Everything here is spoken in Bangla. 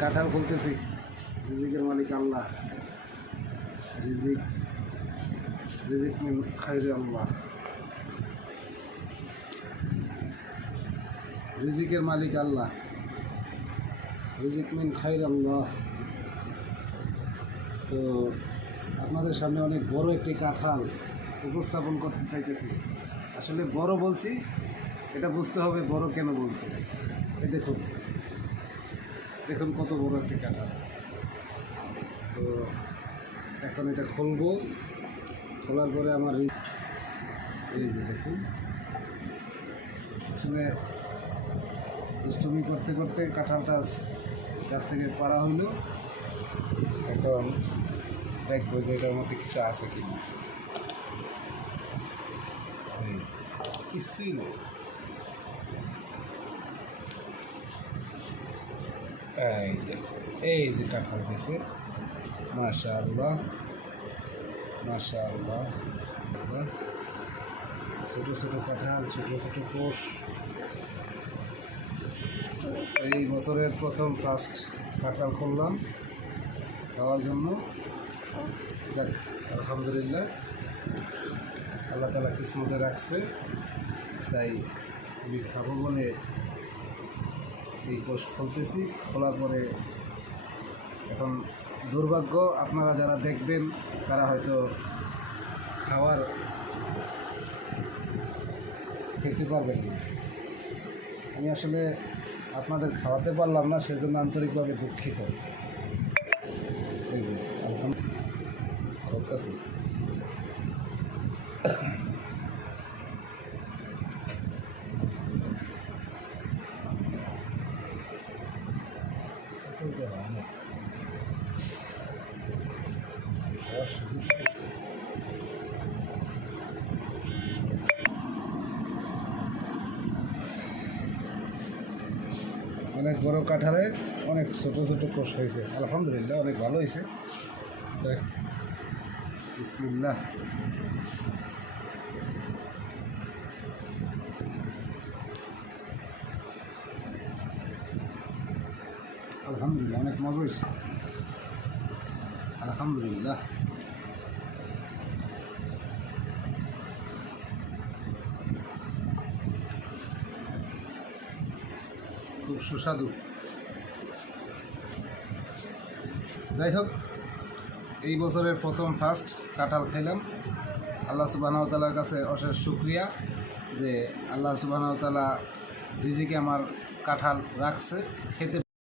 কাঁঠাল খুলতেছি। রিজিকের মালিক আল্লাহ। রিজিক রিজিক মিন খাইরে আল্লাহ। রিজিকের মালিক আল্লাহ। রিজিক মিন খাইরে আল্লাহ। তো আপনাদের সামনে অনেক বড় একটি কাঁঠাল উপস্থাপন করতে চাইতেছি। আসলে বড় বলছি, এটা বুঝতে হবে বড় কেন বলছি। এই দেখুন, দেখুন কত বড় একটি কাঁঠাল। তো এখন এটা খুলবো। খোলার পরে আমার এই যে দেখুন, আসলে দুষ্টুমি করতে করতে কাঁঠালটা গাছ থেকে পাড়া হইল। এখন দেখবো যে এটার মধ্যে কিছু আছে কি না। কিছুই নেই। এই যে কাঁঠাল হয়েছে। মাশাআল্লাহ মাশাআল্লাহ। ছোটো ছোটো কাঁঠাল, ছোটো ছোটো কোষ। এই বছরের প্রথম ফার্স্ট কাঁঠাল খুললাম খাওয়ার জন্য। যাক, আলহামদুলিল্লাহ, আল্লাহ তাআলা কিসমতে রাখছে, তাই আমি খাবো বলে এই কোষ খুলতেছি। খোলার পরে এখন দুর্ভাগ্য, আপনারা যারা দেখবেন তারা হয়তো খেতে পারবেন না। আমি আসলে আপনাদের খাওয়াতে পারলাম না, সেজন্য আন্তরিকভাবে দুঃখিত। এই যে করতেছি। অনেক বড় কাঁঠালে অনেক ছোট ছোট কোষ হয়েছে। আলহামদুলিল্লাহ, অনেক ভালো হয়েছে। বিসমিল্লাহ। আলহামদুলিল্লাহ, অনেক মজা হয়েছে। আলহামদুলিল্লাহ। খুব সুস্বাদু। যাই হোক, এই বছরের প্রথম ফার্স্ট কাঁঠাল খাইলাম। আল্লাহ সুবহানাহু ওয়া তাআলার কাছে অশেষ শুকরিয়া যে আল্লাহ সুবহানাহু ওয়া তাআলা রিজিকে আমার কাঁঠাল রাখছে, খেতে